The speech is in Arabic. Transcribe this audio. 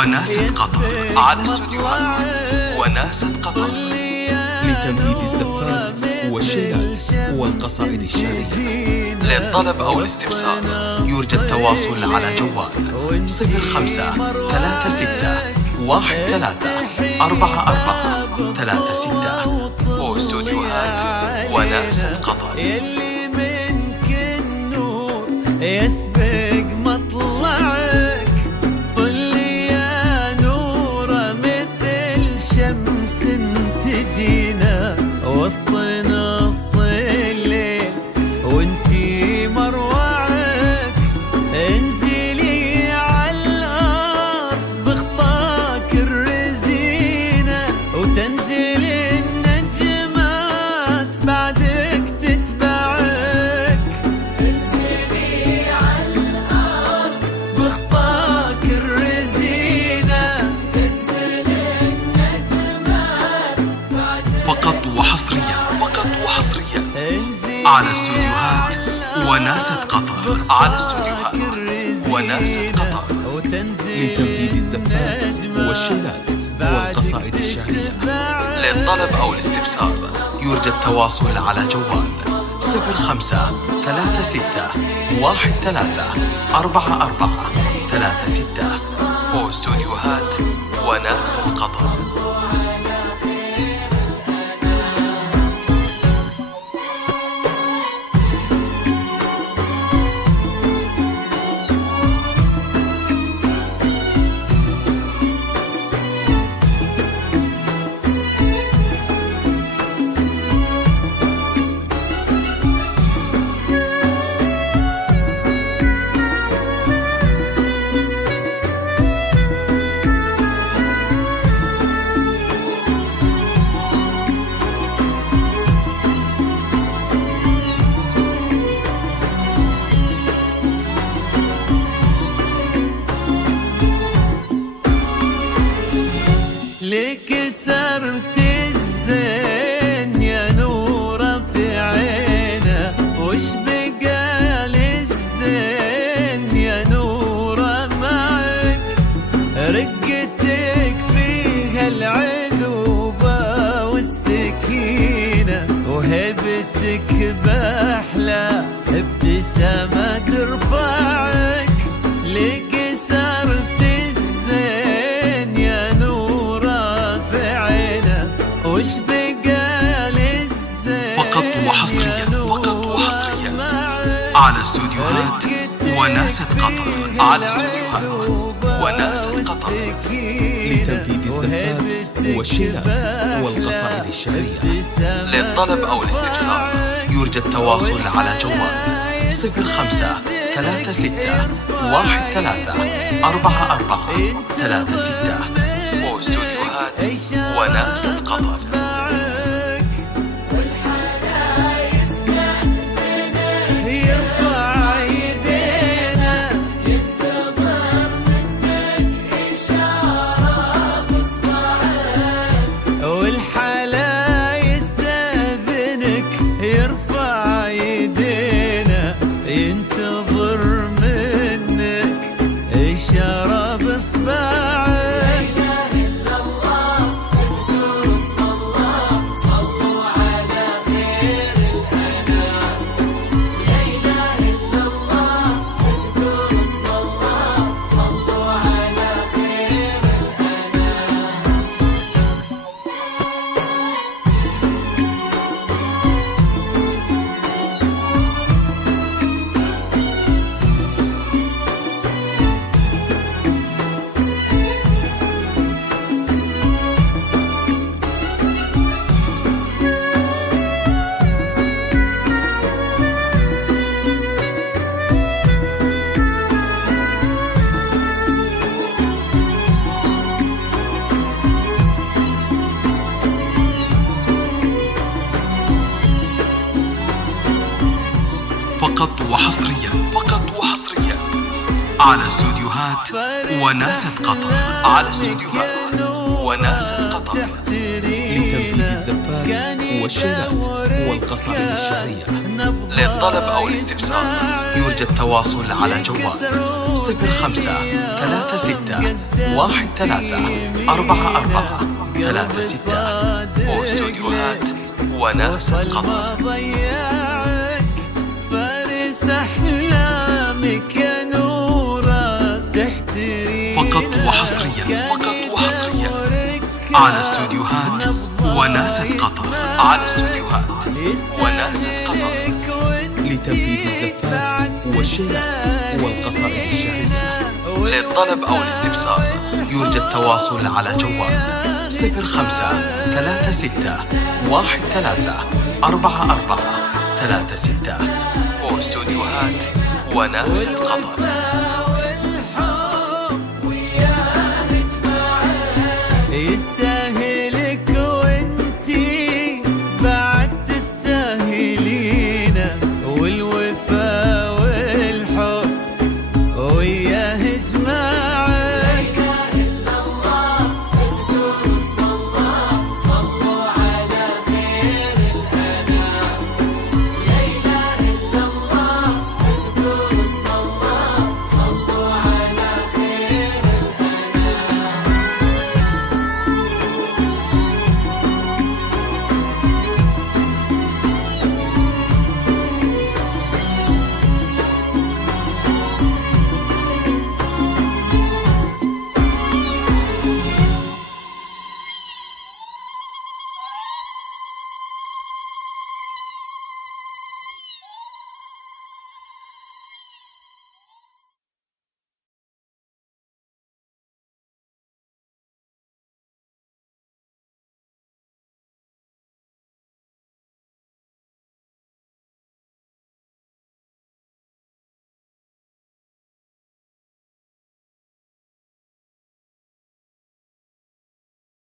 وناسة قطر على استوديوهات وناسة قطر لتمديد الزفات والشيلات والقصائد الشعرية. للطلب أو الاستفسار يرجى التواصل على جوال 05-36 واستوديوهات وناسة قطر. يلي منك النور يسبق مطلعك، طل يا نورة مثل شمس تجينا وسط نص الليل وانتي مروعك، انزلي على الارض بخطاك الرزينة وتنزل النجمات بعدك تتبعك، انزلي على الارض بخطاك الرزينة تنزل النجمات بعدك. فقط وحصريا على استوديوهات وناسة قطر، على استوديوهات وناسة قطر لتمديد الزفات والشيلات والقصائد الشعرية. للطلب أو الاستفسار يرجى التواصل على جوال 05-36 واستوديوهات وناسة قطر. لك سرت الزين يا نورة في عينه، وش بقى للزين يا نورة معك، رقتك فيها العذوبة والسكينة وهبتك بأحلى ابتسامة ترفعك، لك سرت الزين يا نورة في عينه وش بقى للزين. فقط وحصريا على استوديوهات وناسة قطر، على استوديوهات وناسة قطر لتنفيذ الزفات والشيلات والقصائد الشعرية. للطلب أو الاستفسار يرجى التواصل على جوال 05-36 واستوديوهات وناسة قطر. يرفع يدينا ينتظر منك إشارة بإصبعك. لا إله إلا الله اذكروا اسم الله صلوا على خير الأنام. لا إله إلا الله اذكروا اسم الله صلوا على خير الأنام. فقط وحصريا على استوديوهات وناسة قطر، على استوديوهات وناسة قطر لتنفيذ الزفات والشيلات والقصائد الشعرية. للطلب أو الاستفسار يرجى التواصل على جوال 05-13-13-44-36 واستوديوهات وناسة قطر. فارس أحلامك يا نورة تحتري فقط وحصريا على استوديوهات وناسة قطر. لتنفيذ الزفات والشيلات والقصائد الشعرية. للطلب أو الاستفسار يرجى التواصل على جوال 05-13-13-44-36 واستوديوهات وناسة قطر.